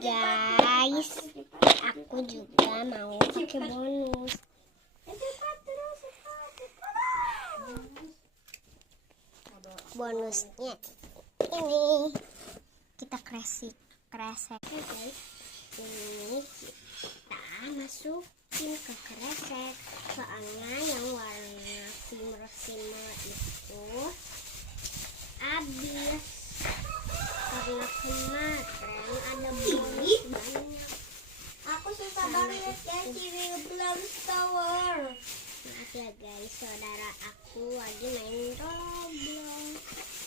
guys, aku juga mau pakai bonus. Bonusnya ini kita kresek guys. Ini kita masukin ke kresek, soalnya yang warna shimmer itu habis karena kemarin ada bonus banyak. Aku susah banget ya ciri belum tower. Maaf ya guys, saudara aku lagi main Roblox.